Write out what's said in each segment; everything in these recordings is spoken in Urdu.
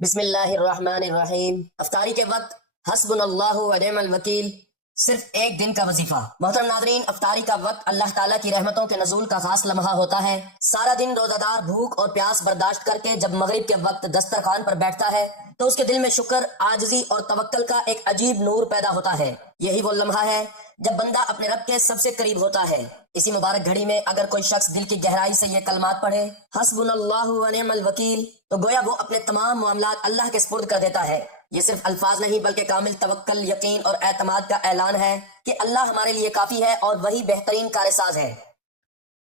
بسم اللہ الرحمن الرحیم۔ افطاری کے وقت حسبنا اللہ و نعم الوکیل صرف ایک دن کا وظیفہ۔ محترم ناظرین، افطاری کا وقت اللہ تعالیٰ کی رحمتوں کے نزول کا خاص لمحہ ہوتا ہے۔ سارا دن روزہ دار بھوک اور پیاس برداشت کر کے جب مغرب کے وقت دسترخوان پر بیٹھتا ہے تو اس کے دل میں شکر، عاجزی اور توکل کا ایک عجیب نور پیدا ہوتا ہے۔ یہی وہ لمحہ ہے جب بندہ اپنے رب کے سب سے قریب ہوتا ہے۔ اسی مبارک گھڑی میں اگر کوئی شخص دل کی گہرائی سے یہ کلمات پڑھے، حسبنا اللہ و نعم الوکیل، تو گویا وہ اپنے تمام معاملات اللہ کے سپرد کر دیتا ہے۔ یہ صرف الفاظ نہیں بلکہ کامل توکل، یقین اور اعتماد کا اعلان ہے کہ اللہ ہمارے لیے کافی ہے اور وہی بہترین کار ساز ہے۔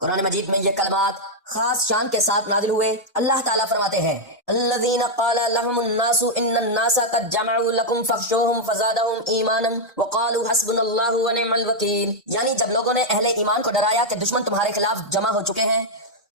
قرآن مجید میں یہ کلمات خاص شان کے ساتھ نازل ہوئے۔ اللہ تعالیٰ فرماتے ہیں الذین قال لهم الناس ان الناس قد جمعوا لكم فاخشوهم فزادهم ایمانا وقالوا حسبنا اللہ ونعم الوکیل، یعنی جب لوگوں نے اہل ایمان کو ڈرایا کہ دشمن تمہارے خلاف جمع ہو چکے ہیں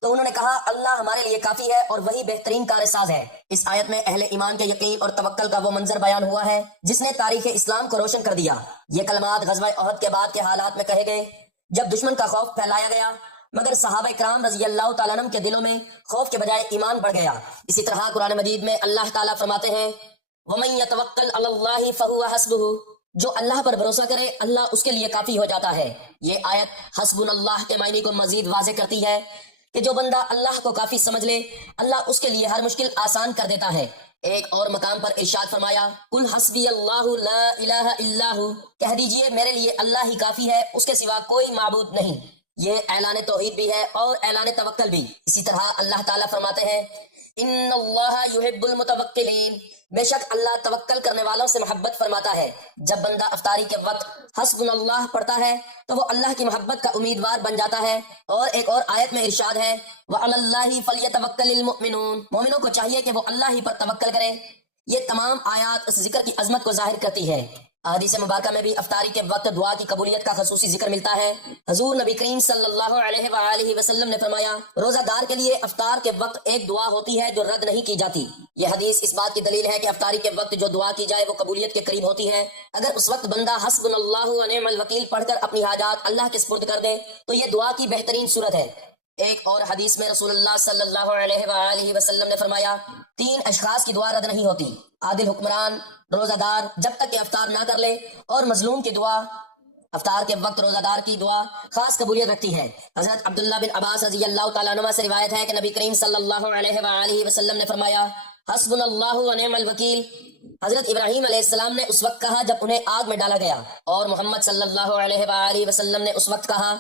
تو انہوں نے کہا اللہ ہمارے لیے کافی ہے اور وہی بہترین کار ساز ہے۔ اس آیت میں اہل ایمان کے یقین اور توکل کا وہ منظر بیان ہوا ہے جس نے تاریخ اسلام کو روشن کر دیا۔ یہ کلمات غزوہ احد کے بعد کے حالات میں کہے گئے جب دشمن کا خوف پھیلایا گیا، مگر صحابہ کرام رضی اللہ تعالیٰ عنہ کے دلوں میں خوف کے بجائے ایمان بڑھ گیا۔ اسی طرح قرآن مجید میں اللہ تعالیٰ فرماتے ہیں وَمَن يَتَوَكَّلْ عَلَى اللَّهِ فَهُوَ حَسْبُهُ، جو اللہ پر بھروسہ کرے اللہ اس کے لیے کافی ہو جاتا ہے۔ یہ آیت حسبنا اللہ کے معنی کو مزید واضح کرتی ہے کہ جو بندہ اللہ کو کافی سمجھ لے اللہ اس کے لیے ہر مشکل آسان کر دیتا ہے۔ ایک اور مقام پر ارشاد فرمایا قُلْ حَسْبِيَ اللَّهُ لَا إِلَٰهَ إِلَّا هُوَ، کہہ دیجئے میرے لیے اللہ ہی کافی ہے، اس کے سوا کوئی معبود نہیں۔ یہ اعلان توحید بھی ہے اور اعلان توکل بھی۔ اسی طرح اللہ تعالیٰ فرماتے ہیں ان اللہ یحب المتوکلین، بے شک اللہ توکل کرنے والوں سے محبت فرماتا ہے۔ جب بندہ افطاری کے وقت حسبنا اللہ پڑھتا ہے تو وہ اللہ کی محبت کا امیدوار بن جاتا ہے۔ اور ایک اور آیت میں ارشاد ہے وعلی اللہ فلیتوکل المؤمنون، مومنوں کو چاہیے کہ وہ اللہ ہی پر توکل کرے۔ یہ تمام آیات اس ذکر کی عظمت کو ظاہر کرتی ہے۔ احادیث مبارکہ میں بھی افطاری کے وقت دعا کی قبولیت کا خصوصی ذکر ملتا ہے۔ حضور نبی کریم صلی اللہ علیہ وآلہ وسلم نے فرمایا روزہ دار کے لیے افطار کے وقت ایک دعا ہوتی ہے جو رد نہیں کی جاتی۔ یہ حدیث اس بات کی دلیل ہے کہ افطاری کے وقت جو دعا کی جائے وہ قبولیت کے قریب ہوتی ہے۔ اگر اس وقت بندہ حسبنا اللہ ونعم الوکیل پڑھ کر اپنی حاجات اللہ کے سپرد کر دے تو یہ دعا کی بہترین صورت ہے۔ ایک اور حدیث میں رسول اللہ صلی اللہ علیہ وآلہ وسلم نے فرمایا 3 اشخاص کی دعا رد نہیں ہوتی، عادل حکمران، روزہ دار جب تک کہ افطار نہ کر لے، اور مظلوم کی دعا۔ افطار کے وقت روزہ دار کی دعا خاص قبولیت رکھتی ہے۔ حضرت عبداللہ بن عباس رضی اللہ تعالیٰ عنہ سے روایت ہے کہ نبی کریم صلی اللہ علیہ وآلہ وسلم نے فرمایا حسبنا اللہ ونعم الوکیل۔ حضرت ابراہیم علیہ السلام نے اس وقت کہا جب انہیں آگ میں ڈالا گیا، اور محمد صلی اللہ علیہ وآلہ وسلم نے اس وقت کہا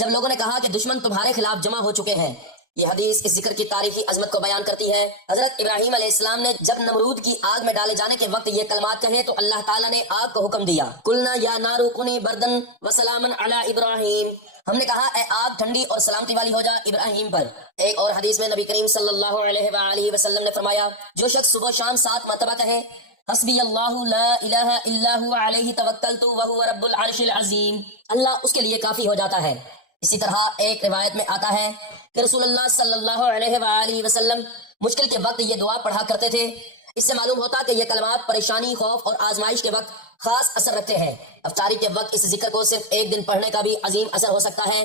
جب لوگوں نے کہا کہ دشمن تمہارے خلاف جمع ہو چکے ہیں۔ یہ حدیث اس ذکر کی تاریخی عظمت کو بیان کرتی ہے۔ حضرت ابراہیم علیہ السلام نے جب نمرود کی آگ میں ڈالے جانے کے وقت یہ کلمات کہے تو اللہ تعالیٰ نے آگ کو حکم دیا قلنا یا نار کونی بردن وسلاما علی ابراہیم، ہم نے کہا اے آگ ٹھنڈی اور سلامتی والی ہو جا ابراہیم پر۔ ایک اور حدیث میں نبی کریم صلی اللہ علیہ وآلہ وسلم نے فرمایا جو شخص صبح شام 7 مرتبہ کہے حسبی اللہ لا الہ الا هو علیہ توکلت وہو رب العرش العظیم، اللہ اس کے لیے کافی ہو جاتا ہے۔ اسی طرح ایک روایت میں آتا ہے کہ رسول اللہ صلی اللہ علیہ وآلہ وسلم مشکل کے وقت یہ دعا پڑھا کرتے تھے۔ اس سے معلوم ہوتا کہ یہ کلمات پریشانی، خوف اور آزمائش کے وقت خاص اثر رکھتے ہیں۔ افطاری کے وقت اس ذکر کو صرف ایک دن پڑھنے کا بھی عظیم اثر ہو سکتا ہے،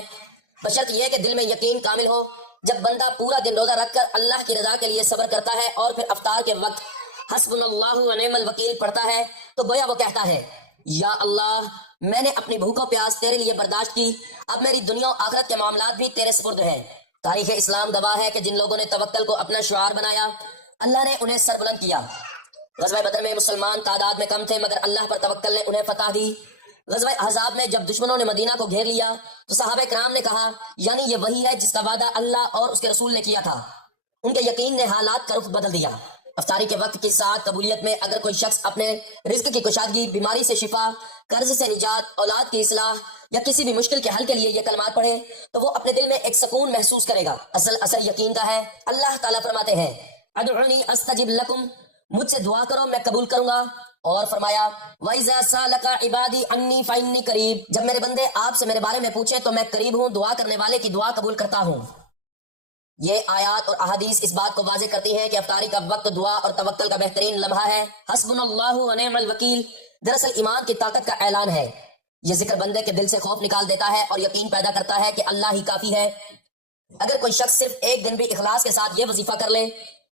بشرط یہ کہ دل میں یقین کامل ہو۔ جب بندہ پورا دن روزہ رکھ کر اللہ کی رضا کے لیے صبر کرتا ہے اور پھر افطار کے وقت حسبنا اللہ ونعم الوکیل پڑھتا ہے تو گویا وہ کہتا ہے یا اللہ میں نے اپنی بھوک و پیاس تیرے لیے برداشت کی، اب میری دنیا و آخرت کے معاملات بھی تیرے سپرد ہیں۔ تاریخ اسلام گواہ ہے کہ جن لوگوں نے توکل کو اپنا شعار بنایا اللہ نے انہیں سربلند کیا۔ غزوہ بدر میں مسلمان تعداد میں کم تھے مگر اللہ پر توکل نے انہیں فتح دی۔ غزوہ احزاب میں جب دشمنوں نے مدینہ کو گھیر لیا تو صحابہ کرام نے کہا یعنی یہ وہی ہے جس کا وعدہ اللہ اور اس کے رسول نے کیا تھا۔ ان کے یقین نے حالات کا رخ بدل دیا۔ افطاری کے وقت کی ساتھ قبولیت میں اگر کوئی شخص اپنے رزق کی کشادگی، بیماری سے شفا، قرض سے نجات، اولاد کی اصلاح یا کسی بھی مشکل کے حل کے لیے یہ کلمات پڑھے تو وہ اپنے دل میں ایک سکون محسوس کرے گا۔ اصل اثر یقین کا ہے۔ اللہ تعالیٰ فرماتے ہیں ادعونی استجب لکم، مجھ سے دعا کرو میں قبول کروں گا۔ اور فرمایا وَإِذَا سَأَلَكَ عِبَادِي عَنِّي فَإِنِّي قَرِيبٌ، جب میرے بندے آپ سے میرے بارے میں پوچھیں تو میں قریب ہوں، دعا کرنے والے کی دعا قبول کرتا ہوں۔ یہ آیات اور احادیث اس بات کو واضح کرتی ہیں کہ افطاری کا وقت دعا اور توکل کا بہترین لمحہ ہے۔ حسبنا اللہ ونعم الوکیل دراصل ایمان کی طاقت کا اعلان ہے۔ یہ ذکر بندے کے دل سے خوف نکال دیتا ہے اور یقین پیدا کرتا ہے کہ اللہ ہی کافی ہے۔ اگر کوئی شخص صرف ایک دن بھی اخلاص کے ساتھ یہ وظیفہ کر لے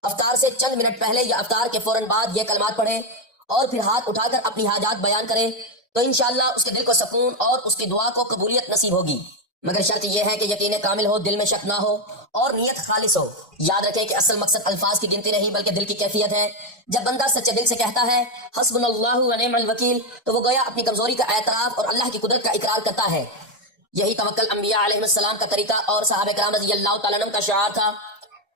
افطار سے چند منٹ پہلے یا افطار کے فوراً بعد یہ کلمات پڑھے اور پھر ہاتھ اٹھا کر اپنی حاجات بیان کرے تو انشاءاللہ اس کے دل کو سکون اور اس کی دعا کو قبولیت نصیب ہوگی، مگر شرط یہ ہے کہ یقین کامل ہو، دل میں شک نہ ہو اور نیت خالص ہو۔ یاد رکھیں کہ اصل مقصد الفاظ کی گنتی نہیں بلکہ دل کی کیفیت ہے۔ جب بندہ سچے دل سے کہتا ہے حسبنا اللہ ونعم الوکیل تو وہ گویا اپنی کمزوری کا اعتراف اور اللہ کی قدرت کا اقرار کرتا ہے۔ یہی توکل انبیاء علیہ السلام کا طریقہ اور صحابہ کرام رضی اللہ تعالیٰ عنہم کا شعار تھا۔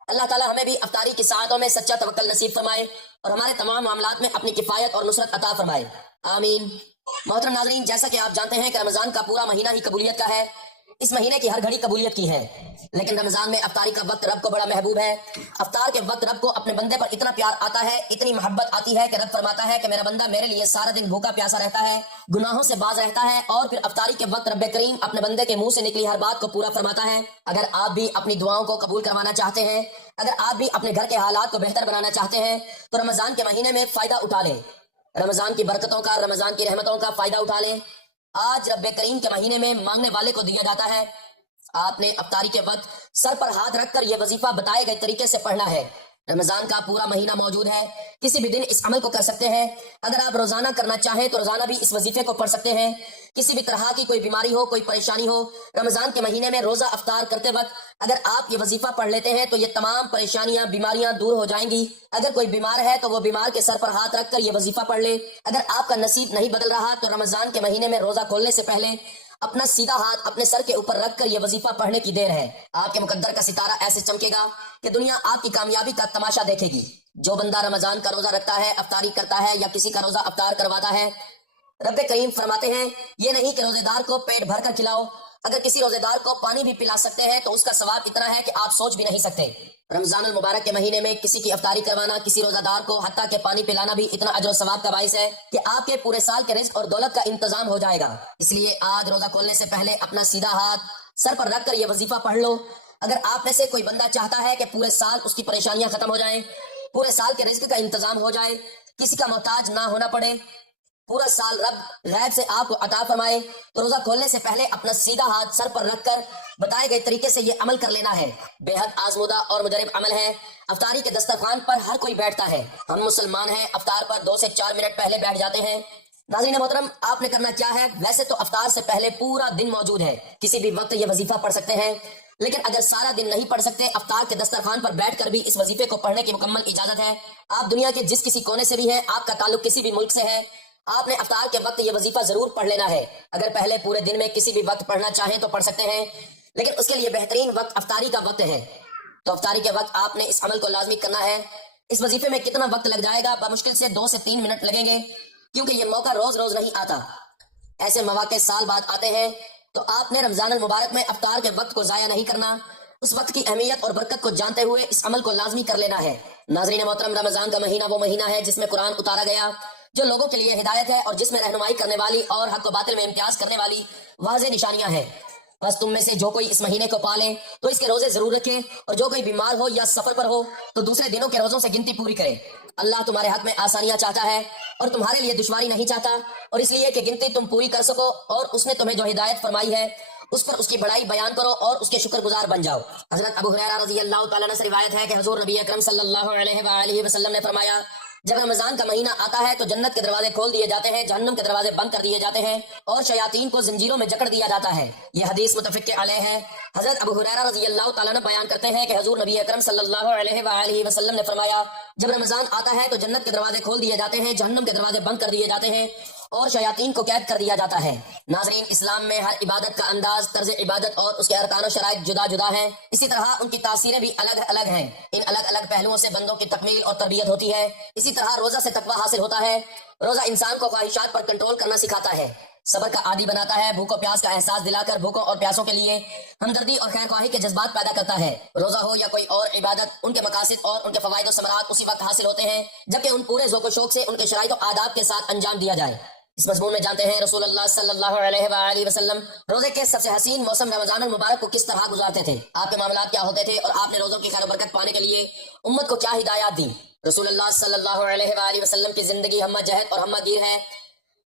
اللہ تعالیٰ ہمیں بھی افطاری کی ساعتوں میں سچا توکل نصیب فرمائے اور ہمارے تمام معاملات میں اپنی کفایت اور نصرت عطا فرمائے، آمین۔ محترم ناظرین، جیسا کہ آپ جانتے ہیں کہ رمضان کا پورا مہینہ ہی قبولیت کا ہے، اس مہینے کی ہر گھڑی قبولیت کی ہے، لیکن رمضان میں افطاری کا وقت رب کو بڑا محبوب ہے۔ افطار کے وقت رب کو اپنے بندے پر اتنا پیار آتا ہے، اتنی محبت آتی ہے کہ رب فرماتا ہے کہ میرا بندہ میرے لیے سارا دن بھوکا پیاسا رہتا ہے، گناہوں سے باز رہتا ہے، اور پھر افطاری کے وقت رب کریم اپنے بندے کے منہ سے نکلی ہر بات کو پورا فرماتا ہے۔ اگر آپ بھی اپنی دعاؤں کو قبول کروانا چاہتے ہیں، اگر آپ بھی اپنے گھر کے حالات کو بہتر بنانا چاہتے ہیں تو رمضان کے مہینے میں فائدہ اٹھا لیں، رمضان کی برکتوں کا، رمضان کی رحمتوں کا فائدہ اٹھا لیں۔ آج رب کریم کے مہینے میں مانگنے والے کو دیا جاتا ہے۔ آپ نے افطاری کے وقت سر پر ہاتھ رکھ کر یہ وظیفہ بتائے گئے طریقے سے پڑھنا ہے۔ رمضان کا پورا مہینہ موجود ہے، کسی بھی دن اس عمل کو کر سکتے ہیں۔ اگر آپ روزانہ کرنا چاہیں تو روزانہ بھی اس وظیفے کو پڑھ سکتے ہیں۔ کسی بھی طرح کی کوئی بیماری ہو، کوئی پریشانی ہو، رمضان کے مہینے میں روزہ افطار کرتے وقت اگر آپ یہ وظیفہ پڑھ لیتے ہیں تو یہ تمام پریشانیاں، بیماریاں دور ہو جائیں گی۔ اگر کوئی بیمار ہے تو وہ بیمار کے سر پر ہاتھ رکھ کر یہ وظیفہ پڑھ لے۔ اگر آپ کا نصیب نہیں بدل رہا تو رمضان کے مہینے میں روزہ کھولنے سے پہلے اپنا سیدھا ہاتھ اپنے سر کے اوپر رکھ کر یہ وظیفہ پڑھنے کی دیر ہے۔ آپ کے مقدر کا ستارہ ایسے چمکے گا کہ دنیا آپ کی کامیابی کا تماشا دیکھے گی۔ جو بندہ رمضان کا روزہ رکھتا ہے، افطاری کرتا ہے یا کسی کا روزہ افطار کرواتا ہے، رب کریم فرماتے ہیں یہ نہیں کہ روزے دار کو پیٹ بھر کر کھلاؤ، اگر کسی روزے دار کو پانی بھی پلا سکتے ہیں تو اس کا ثواب اتنا ہے کہ آپ سوچ بھی نہیں سکتے۔ رمضان المبارک کے مہینے میں کسی کی افطاری کروانا، کسی روزہ دار کو حتیٰ کہ پانی پلانا بھی اتنا اجر و ثواب کا باعث ہے کہ آپ کے پورے سال کے رزق اور دولت کا انتظام ہو جائے گا۔ اس لیے آج روزہ کھولنے سے پہلے اپنا سیدھا ہاتھ سر پر رکھ کر یہ وظیفہ پڑھ لو۔ اگر آپ میں سے کوئی بندہ چاہتا ہے کہ پورے سال اس کی پریشانیاں ختم ہو جائیں، پورے سال کے رزق کا انتظام ہو جائے، کسی کا محتاج نہ ہونا پڑے، پورا سال رب غیب سے آپ کو عطا فرمائے، تو روزہ کھولنے سے پہلے اپنا سیدھا ہاتھ سر پر رکھ کر بتائے گئے طریقے سے یہ عمل کر لینا ہے۔ بے حد آزمودہ اور مجرب عمل ہے۔ افطاری کے دسترخوان پر ہر کوئی بیٹھتا ہے، ہم مسلمان ہیں، افطار پر 2 سے 4 منٹ پہلے بیٹھ جاتے ہیں۔ ناظرین محترم، آپ نے کرنا کیا ہے؟ ویسے تو افطار سے پہلے پورا دن موجود ہے، کسی بھی وقت یہ وظیفہ پڑھ سکتے ہیں، لیکن اگر سارا دن نہیں پڑھ سکتے، افطار کے دسترخوان پر بیٹھ کر بھی اس وظیفے کو پڑھنے کی مکمل اجازت ہے۔ آپ دنیا کے جس کسی کونے سے بھی ہیں، آپ کا تعلق کسی بھی ملک سے ہے، آپ نے افطار کے وقت یہ وظیفہ ضرور پڑھ لینا ہے۔ اگر پہلے پورے دن میں کسی بھی وقت پڑھنا چاہیں تو پڑھ سکتے ہیں، لیکن اس کے لیے بہترین وقت افطاری کا وقت ہے۔ تو افطاری کے وقت آپ نے اس عمل کو لازمی کرنا ہے۔ اس وظیفے میں کتنا وقت لگ جائے گا؟ بمشکل سے 2 سے 3 منٹ لگیں گے، کیونکہ یہ موقع روز روز نہیں آتا، ایسے مواقع سال بعد آتے ہیں۔ تو آپ نے رمضان المبارک میں افطار کے وقت کو ضائع نہیں کرنا، اس وقت کی اہمیت اور برکت کو جانتے ہوئے اس عمل کو لازمی کر لینا ہے۔ ناظرین محترم، رمضان کا مہینہ وہ مہینہ ہے جس میں قرآن اتارا گیا، جو لوگوں کے لیے ہدایت ہے اور جس میں رہنمائی کرنے والی اور حق و باطل میں امتیاز کرنے والی واضح نشانیاں ہیں۔ بس تم میں سے جو کوئی اس مہینے کو پالے تو اس کے روزے ضرور رکھے، اور جو کوئی بیمار ہو یا سفر پر ہو تو دوسرے دنوں کے روزوں سے گنتی پوری کرے۔ اللہ تمہارے حق میں آسانیاں چاہتا ہے اور تمہارے لیے دشواری نہیں چاہتا، اور اس لیے کہ گنتی تم پوری کر سکو، اور اس نے تمہیں جو ہدایت فرمائی ہے اس پر اس کی بڑائی بیان کرو اور اس کے شکر گزار بن جاؤ۔ حضرت ابو ہریرہ رضی اللہ تعالیٰ عنہ سے روایت ہے کہ حضور نبی اکرم صلی اللہ علیہ وآلہ وسلم نے فرمایا، جب رمضان کا مہینہ آتا ہے تو جنت کے دروازے کھول دیے جاتے ہیں، جہنم کے دروازے بند کر دیے جاتے ہیں، اور شیاطین کو زنجیروں میں جکڑ دیا جاتا ہے۔ یہ حدیث متفق علیہ ہے۔ حضرت ابو ہریرہ رضی اللہ تعالیٰ عنہ بیان کرتے ہیں کہ حضور نبی اکرم صلی اللہ علیہ وآلہ وسلم نے فرمایا، جب رمضان آتا ہے تو جنت کے دروازے کھول دیے جاتے ہیں، جہنم کے دروازے بند کر دیے جاتے ہیں، اور شیاطین کو قید کر دیا جاتا ہے۔ ناظرین، اسلام میں ہر عبادت کا انداز، طرز عبادت اور اس کے ارکان و شرائط جدا جدا ہیں، اسی طرح ان کی تاثیریں بھی الگ الگ ہیں۔ ان الگ الگ پہلوؤں سے بندوں کی تکمیل اور تربیت ہوتی ہے۔ اسی طرح روزہ سے تقویٰ حاصل ہوتا ہے۔ روزہ انسان کو خواہشات پر کنٹرول کرنا سکھاتا ہے، صبر کا عادی بناتا ہے، بھوک و پیاس کا احساس دلا کر بھوکوں اور پیاسوں کے لیے ہمدردی اور خیر خواہی کے جذبات پیدا کرتا ہے۔ روزہ ہو یا کوئی اور عبادت، ان کے مقاصد اور ان کے فوائد و ثمرات اسی وقت حاصل ہوتے ہیں جبکہ ان پورے ذوق و شوق سے ان کے شرائط و آداب کے ساتھ انجام دیا جائے۔ اس مضمون میں جانتے ہیں رسول اللہ صلی اللہ علیہ وآلہ وسلم روزے کے سب سے حسین موسم رمضان المبارک کو کس طرح گزارتے تھے، آپ کے معاملات کیا ہوتے تھے، اور آپ نے روزوں کی خیر و برکت پانے کے لیے امت کو کیا ہدایات دی۔ رسول اللہ صلی اللہ علیہ وآلہ وسلم کی زندگی ہمہ جہت اور ہمہ گیر ہے۔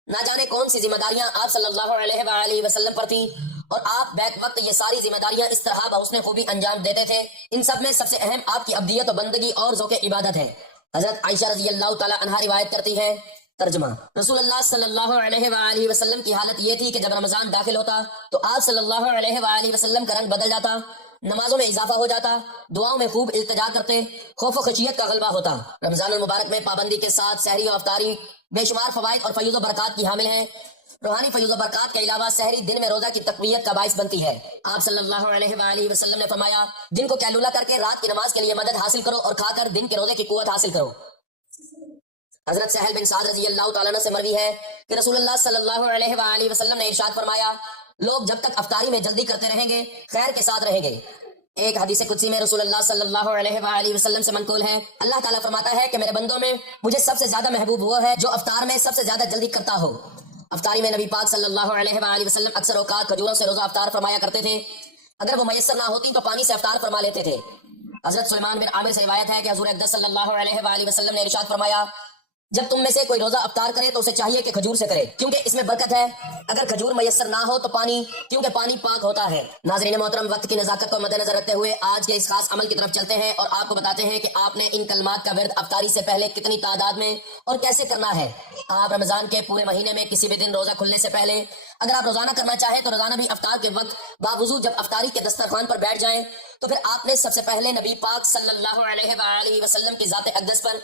نہ جانے کون سی ذمہ داریاں آپ صلی اللہ علیہ وآلہ وسلم پر تھیں اور آپ بیک وقت یہ ساری ذمہ داریاں اس طرح بحسن خوبی انجام دیتے تھے۔ ان سب میں سب سے اہم آپ کی ابدیت و بندگی اور ذوق عبادت ہے۔ حضرت عائشہ رضی اللہ تعالی عنہا روایت کرتی ہے، ترجمہ: رسول اللہ صلی اللہ علیہ وآلہ وسلم کی حالت یہ تھی کہ جب رمضان داخل ہوتا تو آپ صلی اللہ علیہ وآلہ وسلم کا رنگ بدل جاتا، نمازوں میں اضافہ ہو جاتا، دعاؤں میں خوب التجا کرتے، خوف و خشیت کا غلبہ ہوتا۔ رمضان المبارک میں پابندی کے ساتھ سحری و افطاری بے شمار فوائد اور فیوز و برکات کی حامل ہیں۔ روحانی فیوز و برکات کے علاوہ سحری دن میں روزہ کی تقویت کا باعث بنتی ہے۔ آپ صلی اللہ علیہ وآلہ وسلم نے فرمایا، دن کو کیلولہ کر کے رات کی نماز کے لیے مدد حاصل کرو اور کھا کر دن کے روزے کی قوت حاصل کرو۔ حضرت سہل بن سعد رضی اللہ تعالیٰ عنہ سے مروی ہے کہ رسول اللہ صلی اللہ علیہ وآلہ وسلم نے ارشاد فرمایا، لوگ جب تک افطاری میں جلدی کرتے رہیں گے خیر کے ساتھ رہیں گے۔ ایک حدیث قدسی میں رسول اللہ صلی اللہ علیہ وآلہ وسلم سے منقول ہے، اللہ تعالیٰ فرماتا ہے کہ میرے بندوں میں مجھے سب سے زیادہ محبوب وہ ہے جو افطار میں سب سے زیادہ جلدی کرتا ہو۔ افطاری میں نبی پاک صلی اللہ علیہ وآلہ وسلم اکثر اوقات کھجوروں سے روزہ افطار فرمایا کرتے تھے، اگر وہ میسر نہ ہوتی تو پانی سے افطار فرما لیتے تھے۔ حضرت سلیمان بن عامر سے روایت ہے کہ حضور اقدس صلی اللہ علیہ وآلہ وسلم نے ارشاد فرمایا، جب تم میں سے کوئی روزہ افطار کرے تو اسے چاہیے کہ کھجور سے کرے، کیونکہ اس میں برکت ہے۔ اگر کھجور میسر نہ ہو تو پانی، کیونکہ پانی پاک ہوتا ہے۔ ناظرین محترم، وقت کی نزاکت کو مد نظر رکھتے ہوئے آج کے اس خاص عمل کی طرف چلتے ہیں اور آپ کو بتاتے ہیں کہ آپ نے ان کلمات کا ورد افطاری سے پہلے کتنی تعداد میں اور کیسے کرنا ہے۔ آپ رمضان کے پورے مہینے میں کسی بھی دن روزہ کھلنے سے پہلے اگر آپ روزانہ کرنا چاہیں تو روزانہ بھی افطار کے وقت باوضو جب افطاری کے دسترخوان پر بیٹھ جائیں تو پھر آپ نے سب سے پہلے نبی پاک صلی اللہ علیہ وآلہ وسلم کی ذات اقدس پر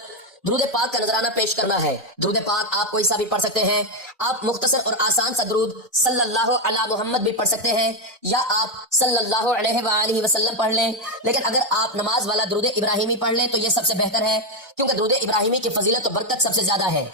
درود پاک کا نذرانہ پیش کرنا ہے۔ درود پاک آپ کوئی سا بھی پڑھ سکتے ہیں، آپ مختصر اور آسان سا درود صلی اللہ علی محمد بھی پڑھ سکتے ہیں، یا آپ صلی اللہ علیہ وآلہ وسلم پڑھ لیں، لیکن اگر آپ نماز والا درود ابراہیمی پڑھ لیں تو یہ سب سے بہتر ہے، کیونکہ درود ابراہیمی کی فضیلت و برکت سب سے زیادہ ہے۔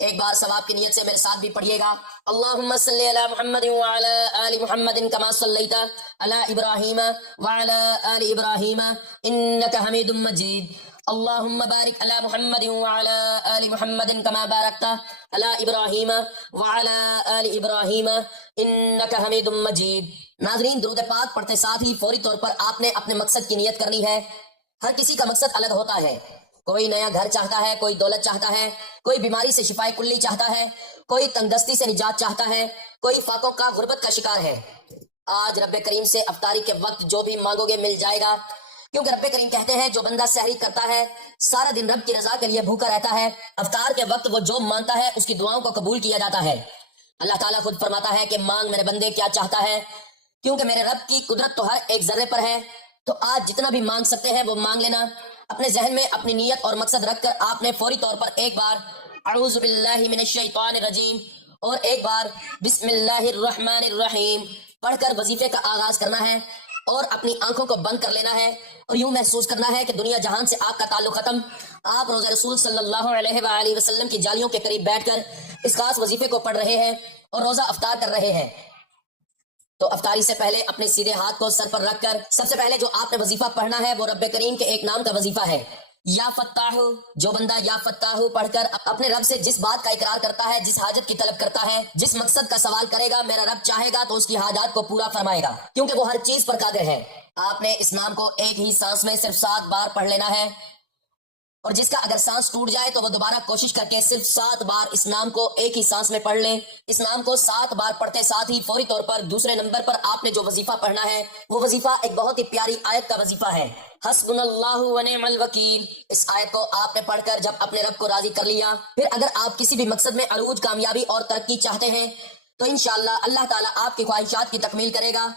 ایک بار ثواب کی نیت سے میرے ساتھ بھی پڑھیے گا، اللہم صلی علی محمد وعلی آل محمد کما صلیت علی ابراہیم وعلی آل ابراہیم انک حمید مجید، اللہم بارک علی محمد وعلی آل محمد کما بارکت علی ابراہیم وعلی آل ابراہیم انک حمید مجید۔ ناظرین، درود پاک پڑھتے ساتھ ہی فوری طور پر آپ نے اپنے مقصد کی نیت کرنی ہے۔ ہر کسی کا مقصد الگ ہوتا ہے، کوئی نیا گھر چاہتا ہے، کوئی دولت چاہتا ہے، کوئی بیماری سے شفائے کلی چاہتا ہے، کوئی تنگدستی سے نجات چاہتا ہے، کوئی فاقوں کا غربت کا شکار ہے۔ آج رب کریم سے افطاری کے وقت جو بھی مانگو گے مل جائے گا، کیونکہ رب کریم کہتے ہیں جو بندہ سحری کرتا ہے سارا دن رب کی رضا کے لیے بھوکا رہتا ہے، افطار کے وقت وہ جو مانگتا ہے اس کی دعاؤں کو قبول کیا جاتا ہے۔ اللہ تعالیٰ خود فرماتا ہے کہ مانگ میرے بندے کیا چاہتا ہے، کیونکہ میرے رب کی قدرت تو ہر ایک ذرے پر ہے۔ تو آج جتنا بھی مانگ سکتے ہیں وہ مانگ لینا۔ اپنے ذہن میں اپنی نیت اور مقصد رکھ کر آپ نے فوری طور پر ایک بار اعوذ باللہ من الشیطان الرجیم اور ایک بار بسم اللہ الرحمن الرحیم پڑھ کر وظیفے کا آغاز کرنا ہے اور اپنی آنکھوں کو بند کر لینا ہے اور یوں محسوس کرنا ہے کہ دنیا جہان سے آپ کا تعلق ختم، آپ روزہ رسول صلی اللہ علیہ وآلہ وسلم کی جالیوں کے قریب بیٹھ کر اس خاص وظیفے کو پڑھ رہے ہیں اور روزہ افطار کر رہے ہیں۔ تو افطاری سے پہلے اپنے سیدھے ہاتھ کو سر پر رکھ کر سب سے پہلے جو آپ نے وظیفہ پڑھنا ہے وہ رب کریم کے ایک نام کا وظیفہ ہے، یا فتاح۔ جو بندہ یا فتاح پڑھ کر اپنے رب سے جس بات کا اقرار کرتا ہے، جس حاجت کی طلب کرتا ہے، جس مقصد کا سوال کرے گا، میرا رب چاہے گا تو اس کی حاجات کو پورا فرمائے گا، کیونکہ وہ ہر چیز پر قادر ہے۔ آپ نے اس نام کو ایک ہی سانس میں صرف 7 بار پڑھ لینا ہے، اور جس کا اگر سانس ٹوٹ جائے تو وہ دوبارہ کوشش کر کے صرف 7 بار اس نام کو ایک ہی سانس میں پڑھ لیں۔ اس نام کو 7 بار پڑھتے ساتھ ہی فوری طور پر دوسرے نمبر پر آپ نے جو وظیفہ پڑھنا ہے وہ وظیفہ ایک بہت ہی پیاری آیت کا وظیفہ ہے، حسبنا اللہ ونعم الوکیل۔ اس آیت کو آپ نے پڑھ کر جب اپنے رب کو راضی کر لیا، پھر اگر آپ کسی بھی مقصد میں عروج، کامیابی اور ترقی چاہتے ہیں تو انشاءاللہ اللہ تعالیٰ آپ کی خواہشات کی تکمیل کرے گا،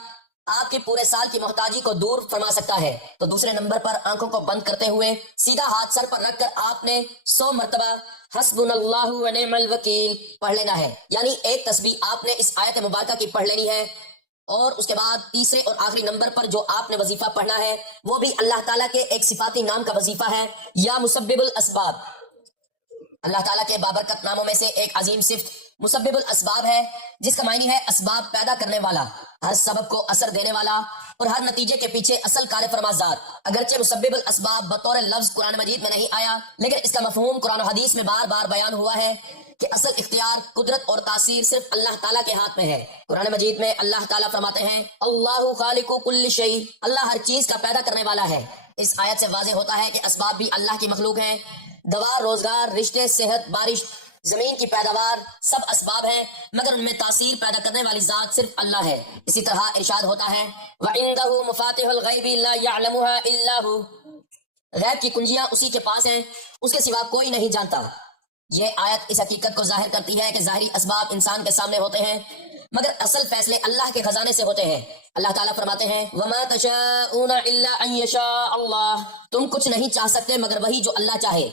آپ کے پورے سال کی محتاجی کو دور فرما سکتا ہے۔ تو دوسرے نمبر پر آنکھوں کو بند کرتے ہوئے سیدھا ہاتھ سر پر رکھ کر آپ نے 100 مرتبہ حسبنا اللہ ونعم الوکیل پڑھ لینا ہے، یعنی ایک تسبیح آپ نے اس آیت مبارکہ کی پڑھ لینی ہے۔ اور اس کے بعد تیسرے اور آخری نمبر پر جو آپ نے وظیفہ پڑھنا ہے وہ بھی اللہ تعالیٰ کے ایک صفاتی نام کا وظیفہ ہے، یا مسبب الاسباب۔ اللہ تعالیٰ کے بابرکت ناموں میں سے ایک عظیم صفت مسبب الاسباب ہے، جس کا معنی ہے اسباب پیدا کرنے والا، ہر سبب کو اثر دینے والا اور ہر نتیجے کے پیچھے اصل کار فرما ذات۔ اگرچہ مسبب الاسباب بطور لفظ قرآن مجید میں نہیں آیا، لیکن اس کا مفہوم قرآن و حدیث میں بار بار بیان ہوا ہے کہ اصل اختیار، قدرت اور تاثیر صرف اللہ تعالیٰ کے ہاتھ میں ہے۔ قرآن مجید میں اللہ تعالیٰ فرماتے ہیں اللہ خالق کل شیء، اللہ ہر چیز کا پیدا کرنے والا ہے۔ اس آیت سے واضح ہوتا ہے کہ اسباب بھی اللہ کی مخلوق ہیں۔ دوا، روزگار، رشتے، صحت، بارش، زمین کی پیداوار سب اسباب ہیں مگر ان میں تاثیر پیدا کرنے والی ذات صرف اللہ ہے۔ اسی طرح ارشاد ہوتا ہے وَعِندَهُ مَفَاتِحُ الْغَيْبِ لَا يَعْلَمُهَا إِلَّا هُوَ، غیب کی کنجیاں اسی کے پاس ہیں، اس کے سوا کوئی نہیں جانتا۔ یہ آیت اس حقیقت کو ظاہر کرتی ہے کہ ظاہری اسباب انسان کے سامنے ہوتے ہیں مگر اصل فیصلے اللہ کے خزانے سے ہوتے ہیں۔ اللہ تعالیٰ فرماتے ہیں وَمَا تَشَاءُونَ إِلَّا أَن يَشَاءَ اللَّهُ، تم کچھ نہیں چاہ سکتے مگر وہی جو اللہ چاہے،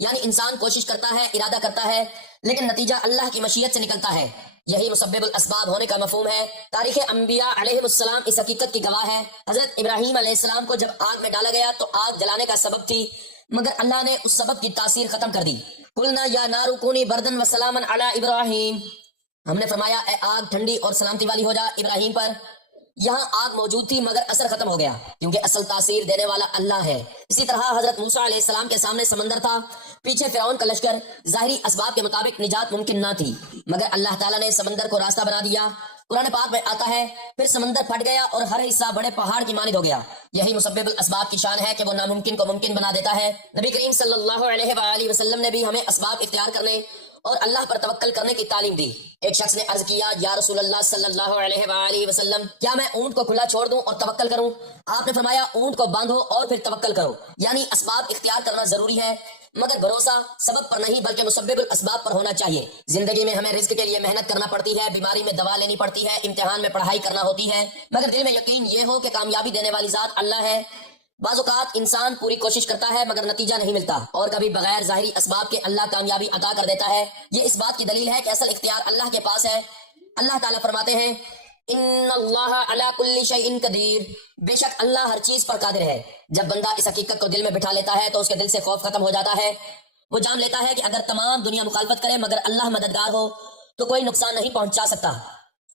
یعنی انسان کوشش کرتا ہے، ارادہ کرتا ہے، لیکن نتیجہ اللہ کی مشیت سے نکلتا ہے۔ یہی مسبب الاسباب ہونے کا مفہوم ہے۔ تاریخ انبیاء علیہ السلام اس حقیقت کی گواہ ہے۔ حضرت ابراہیم علیہ السلام کو جب آگ میں ڈالا گیا تو آگ جلانے کا سبب تھی مگر اللہ نے اس سبب کی تاثیر ختم کر دی۔ قلنا یا نار کونی بردن وسلاما علی ابراہیم، ہم نے فرمایا اے آگ ٹھنڈی اور سلامتی والی ہو جا ابراہیم پر۔ یہاں آگ موجود تھی مگر اثر ختم ہو گیا کیونکہ اصل تاثیر دینے والا اللہ ہے۔ اسی طرح حضرت موسیٰ علیہ السلام کے سامنے سمندر تھا، پیچھے فرعون کا لشکر، ظاہری اسباب کے مطابق نجات ممکن نہ تھی مگر اللہ تعالیٰ نے سمندر کو راستہ بنا دیا۔ قرآن پاک میں آتا ہے پھر سمندر پھٹ گیا اور ہر حصہ بڑے پہاڑ کی مانند ہو گیا۔ یہی مسبب الاسباب کی شان ہے کہ وہ ناممکن کو ممکن بنا دیتا ہے۔ نبی کریم صلی اللہ علیہ وآلہ وسلم نے بھی ہمیں اسباب اختیار کرنے اور اللہ پر توکل کرنے کی تعلیم دی۔ ایک شخص نے عرض کیا یا رسول اللہ صلی اللہ علیہ وآلہ وسلم، کیا میں اونٹ کو کھلا چھوڑ دوں اور توکل کروں؟ آپ نے فرمایا اونٹ کو باندھو اور پھر توکل کرو، یعنی اسباب اختیار کرنا ضروری ہے مگر بھروسہ سبب پر نہیں بلکہ مسبب الاسباب پر ہونا چاہیے۔ زندگی میں ہمیں رزق کے لیے محنت کرنا پڑتی ہے، بیماری میں دوا لینی پڑتی ہے، امتحان میں پڑھائی کرنا ہوتی ہے مگر دل میں یقین یہ ہو کہ کامیابی دینے والی ذات اللہ ہے۔ بعض اوقات انسان پوری کوشش کرتا ہے مگر نتیجہ نہیں ملتا اور کبھی بغیر ظاہری اسباب کے اللہ کامیابی عطا کر دیتا ہے۔ یہ اس بات کی دلیل ہے کہ اصل اختیار اللہ کے پاس ہے۔ اللہ تعالیٰ فرماتے ہیں ان اللہ علی کل شیء قدیر، بے شک اللہ ہر چیز پر قادر ہے۔ جب بندہ اس حقیقت کو دل میں بٹھا لیتا ہے تو اس کے دل سے خوف ختم ہو جاتا ہے۔ وہ جان لیتا ہے کہ اگر تمام دنیا مخالفت کرے مگر اللہ مددگار ہو تو کوئی نقصان نہیں پہنچا سکتا،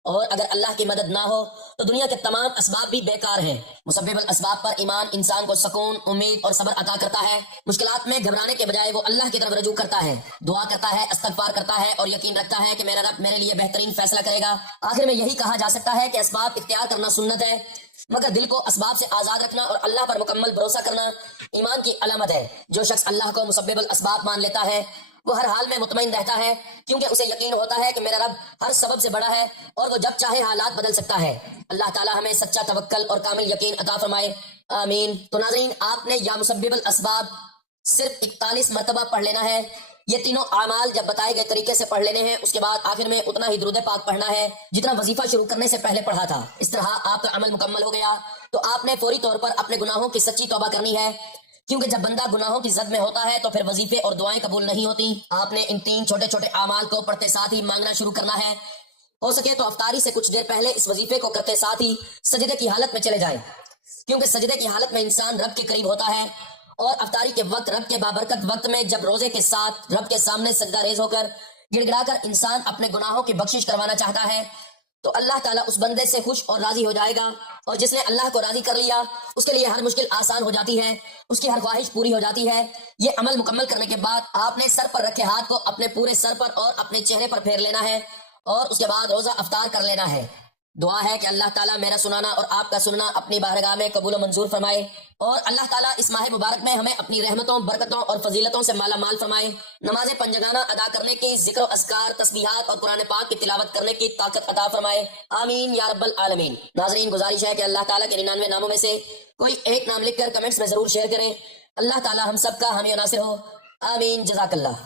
اور اگر اللہ کی مدد نہ ہو تو دنیا کے تمام اسباب بھی بیکار ہیں۔ مسبب الاسباب پر ایمان انسان کو سکون، امید اور صبر عطا کرتا ہے۔ مشکلات میں گھبرانے کے بجائے وہ اللہ کی طرف رجوع کرتا ہے، دعا کرتا ہے، استغفار کرتا ہے اور یقین رکھتا ہے کہ میرا رب میرے لیے بہترین فیصلہ کرے گا۔ آخر میں یہی کہا جا سکتا ہے کہ اسباب اختیار کرنا سنت ہے مگر دل کو اسباب سے آزاد رکھنا اور اللہ پر مکمل بھروسہ کرنا ایمان کی علامت ہے۔ جو شخص اللہ کو مسبب الاسباب مان لیتا ہے وہ ہر حال میں مطمئن رہتا ہے کیونکہ اسے یقین ہوتا ہے کہ میرا رب ہر سبب سے بڑا ہے اور وہ جب چاہے حالات بدل سکتا ہے۔ اللہ تعالی ہمیں سچا توکل اور کامل یقین عطا فرمائے، آمین۔ تو ناظرین، آپ نے یا مسبب الاسباب صرف 41 مرتبہ پڑھ لینا ہے۔ یہ تینوں اعمال جب بتائے گئے طریقے سے پڑھ لینے ہیں، اس کے بعد آخر میں اتنا ہی درود پاک پڑھنا ہے جتنا وظیفہ شروع کرنے سے پہلے پڑھا تھا۔ اس طرح آپ کا عمل مکمل ہو گیا تو آپ نے فوری طور پر اپنے گناہوں کی سچی توبہ کرنی ہے، کیونکہ جب بندہ گناہوں کی زد میں ہوتا ہے تو پھر وظیفے اور دعائیں قبول نہیں ہوتی۔ آپ نے ان 3 چھوٹے چھوٹے اعمال کو پڑھتے ساتھ ہی مانگنا شروع کرنا ہے۔ ہو سکے تو افطاری سے کچھ دیر پہلے اس وظیفے کو کرتے ساتھ ہی سجدے کی حالت میں چلے جائیں، کیونکہ سجدے کی حالت میں انسان رب کے قریب ہوتا ہے، اور افطاری کے وقت رب کے بابرکت وقت میں جب روزے کے ساتھ رب کے سامنے سجدہ ریز ہو کر گڑ گڑا کر انسان اپنے گناہوں کی بخشش کروانا چاہتا ہے تو اللہ تعالیٰ اس بندے سے خوش اور راضی ہو جائے گا، اور جس نے اللہ کو راضی کر لیا اس کے لیے ہر مشکل آسان ہو جاتی ہے، اس کی ہر خواہش پوری ہو جاتی ہے۔ یہ عمل مکمل کرنے کے بعد آپ نے سر پر رکھے ہاتھ کو اپنے پورے سر پر اور اپنے چہرے پر پھیر لینا ہے اور اس کے بعد روزہ افطار کر لینا ہے۔ دعا ہے کہ اللہ تعالیٰ میرا سنانا اور آپ کا سننا اپنی بارگاہ میں قبول و منظور فرمائے، اور اللہ تعالیٰ اس ماہ مبارک میں ہمیں اپنی رحمتوں، برکتوں اور فضیلتوں سے مالا مال فرمائے۔ نماز پنجگانہ ادا کرنے کی، ذکر و اذکار، تسبیحات اور قرآن پاک کی تلاوت کرنے کی طاقت عطا فرمائے، آمین یا رب العالمین۔ ناظرین، گزارش ہے کہ اللہ تعالیٰ کے 99 ناموں میں سے کوئی ایک نام لکھ کر کمنٹس میں ضرور شیئر کریں۔ اللہ تعالیٰ ہم سب کا حامی و ناصر ہو، آمین، جزاک اللہ۔